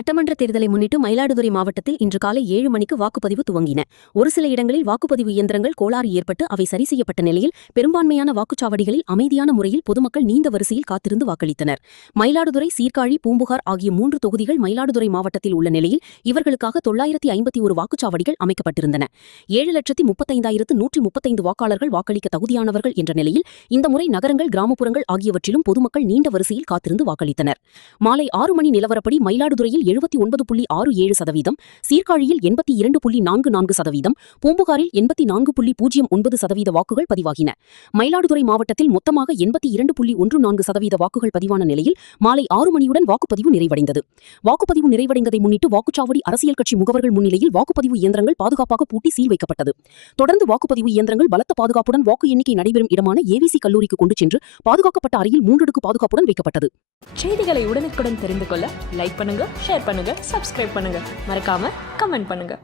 சட்டமன்ற தேர்தலை முன்னிட்டு மயிலாடுதுறை மாவட்டத்தில் இன்று காலை 7 மணிக்கு வாக்குப்பதிவு துவங்கின. ஒரு சில இடங்களில் வாக்குப்பதிவு இயந்திரங்கள் கோளாறு ஏற்பட்டு அவை சரி செய்யப்பட்ட நிலையில் பெரும்பான்மையான வாக்குச்சாவடிகளில் அமைதியான முறையில் பொதுமக்கள் நீண்ட வரிசையில் காத்திருந்து வாக்களித்தனர். மயிலாடுதுறை, சீர்காழி, பூம்புகார் ஆகிய 3 தொகுதிகள் மயிலாடுதுறை மாவட்டத்தில் உள்ள நிலையில் இவர்களுக்காக 951 வாக்குச்சாவடிகள் அமைக்கப்பட்டிருந்தன. 7,35,135 வாக்காளர்கள் வாக்களிக்க தகுதியானவர்கள் என்ற நிலையில் இந்த முறை நகரங்கள், கிராமப்புறங்கள் ஆகியவற்றிலும் பொதுமக்கள் நீண்ட வரிசையில் காத்திருந்து வாக்களித்தனர். மாலை 6 மணி நிலவரப்படி மயிலாடுதுறையில் 79.67%, சீர்காழியில் 82.44%, பூம்புகாரில் 84.09% வாக்குகள் பதிவாகின. மயிலாடுதுறை மாவட்டத்தில் மொத்தமாக 82.14% வாக்குகள் பதிவான நிலையில் மாலை 6 மணியுடன் வாக்குப்பதிவு நிறைவடைந்தது. வாக்குப்பதிவு நிறைவடைந்ததை முன்னிட்டு வாக்குச்சாவடி அரசியல் கட்சி முகவர்கள் முன்னிலையில் வாக்குப்பதிவு இயந்திரங்கள் பாதுகாப்பாக பூட்டி சீல் வைக்கப்பட்டது. தொடர்ந்து வாக்குப்பதிவு இயந்திரங்கள் பலத்த பாதுகாப்புடன் வாக்கு எண்ணிக்கை நடைபெறும் இடமான ஏவிசி கல்லூரிக்கு கொண்டு சென்று பாதுகாக்கப்பட்ட அறையில் 3 அடுக்கு பாதுகாப்புடன் வைக்கப்பட்டது. செய்திகளை உடனுக்குடன் தெரிந்து கொள்ள லைக் பண்ணுங்க, ஷேர் பண்ணுங்க, சப்ஸ்கிரைப் பண்ணுங்க, மறக்காம கமெண்ட் பண்ணுங்க.